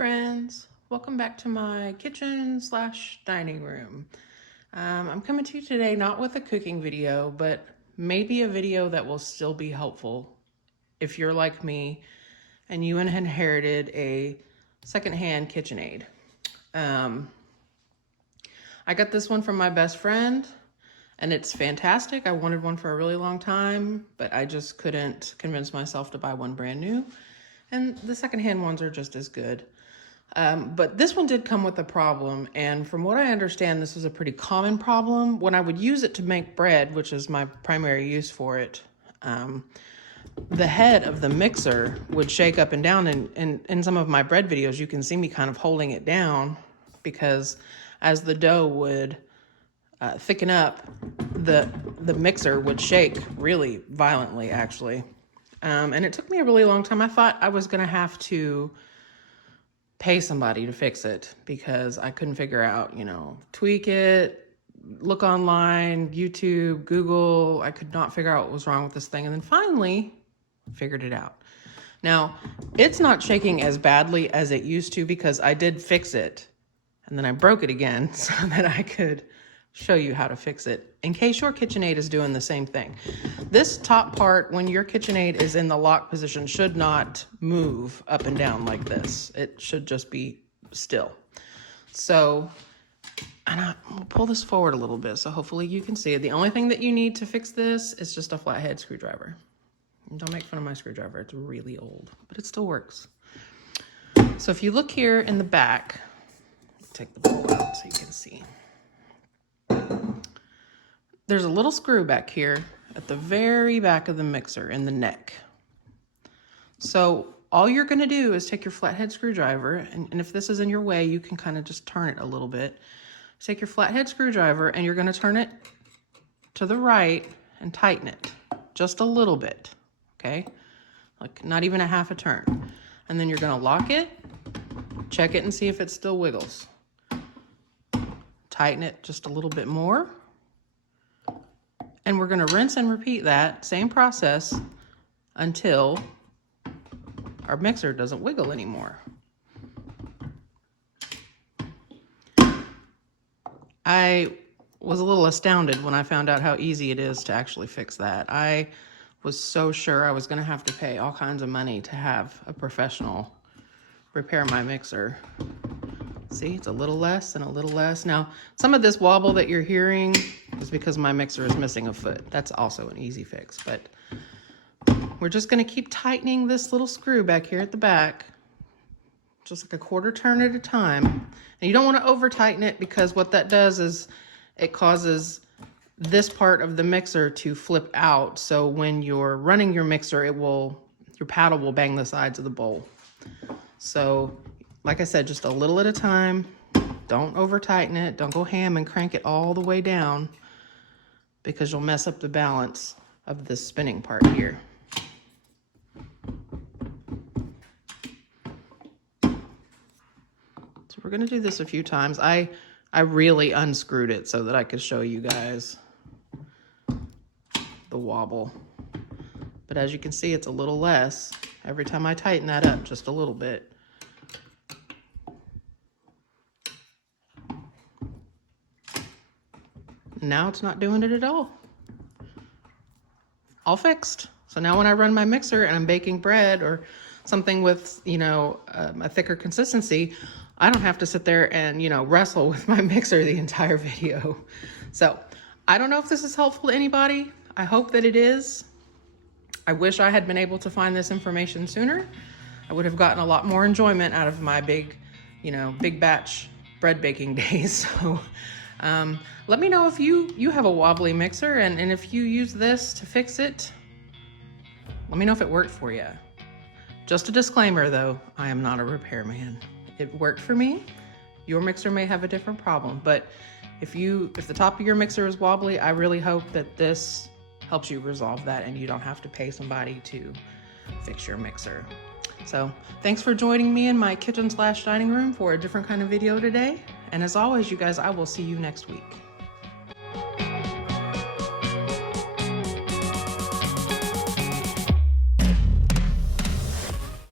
friends, welcome back to my kitchen / dining room. I'm coming to you today not with a cooking video, but maybe a video that will still be helpful if you're like me and you inherited a secondhand Kitchenaid. I got this one from my best friend and it's fantastic. I wanted one for a really long time, but I just couldn't convince myself to buy one brand new. And the secondhand ones are just as good. But this one did come with a problem. And from what I understand, this is a pretty common problem. When I would use it to make bread, which is my primary use for it, the head of the mixer would shake up and down. And in some of my bread videos, you can see me kind of holding it down because as the dough would thicken up, the mixer would shake really violently, actually. And it took me a really long time. I thought I was going to have to pay somebody to fix it because I couldn't figure out, tweak it, look online, YouTube, Google. I could not figure out what was wrong with this thing. And then finally figured it out. Now, it's not shaking as badly as it used to because I did fix it. And then I broke it again so that I could show you how to fix it in case your Kitchenaid is doing the same thing. This top part, when your Kitchenaid is in the lock position, should not move up and down like this. It should just be still. So, and I'll pull this forward a little bit so hopefully you can see it. The only thing that you need to fix this is just a flathead screwdriver. And don't make fun of my screwdriver, it's really old, but it still works. So if you look here in the back, take the bowl out so you can see. There's a little screw back here at the very back of the mixer in the neck. So all you're going to do is take your flathead screwdriver, and if this is in your way, you can kind of just turn it a little bit. Take your flathead screwdriver and you're going to turn it to the right and tighten it just a little bit, okay? Like not even a half a turn. And then you're going to lock it, check it and see if it still wiggles. Tighten it just a little bit more. And we're going to rinse and repeat that same process until our mixer doesn't wiggle anymore. I was a little astounded when I found out how easy it is to actually fix that. I was so sure I was going to have to pay all kinds of money to have a professional repair my mixer. See, it's a little less and a little less. Now, some of this wobble that you're hearing is because my mixer is missing a foot. That's also an easy fix, but we're just gonna keep tightening this little screw back here at the back, just like a quarter turn at a time. And you don't wanna over tighten it because what that does is it causes this part of the mixer to flip out. So when you're running your mixer, your paddle will bang the sides of the bowl. So like I said, just a little at a time. Don't over tighten it. Don't go ham and crank it all the way down because you'll mess up the balance of this spinning part here. So we're gonna do this a few times. I really unscrewed it so that I could show you guys the wobble. But as you can see, it's a little less every time I tighten that up just a little bit. Now it's not doing it at all. All fixed. So now when I run my mixer and I'm baking bread or something with, a thicker consistency, I don't have to sit there and, wrestle with my mixer the entire video. So I don't know if this is helpful to anybody. I hope that it is. I wish I had been able to find this information sooner. I would have gotten a lot more enjoyment out of my big batch bread baking days. So let me know if you have a wobbly mixer and if you use this to fix it. Let me know if it worked for you. Just a disclaimer though, I am not a repairman. It worked for me. Your mixer may have a different problem, but if the top of your mixer is wobbly, I really hope that this helps you resolve that and you don't have to pay somebody to fix your mixer. So thanks for joining me in my kitchen / dining room for a different kind of video today. And as always, you guys, I will see you next week.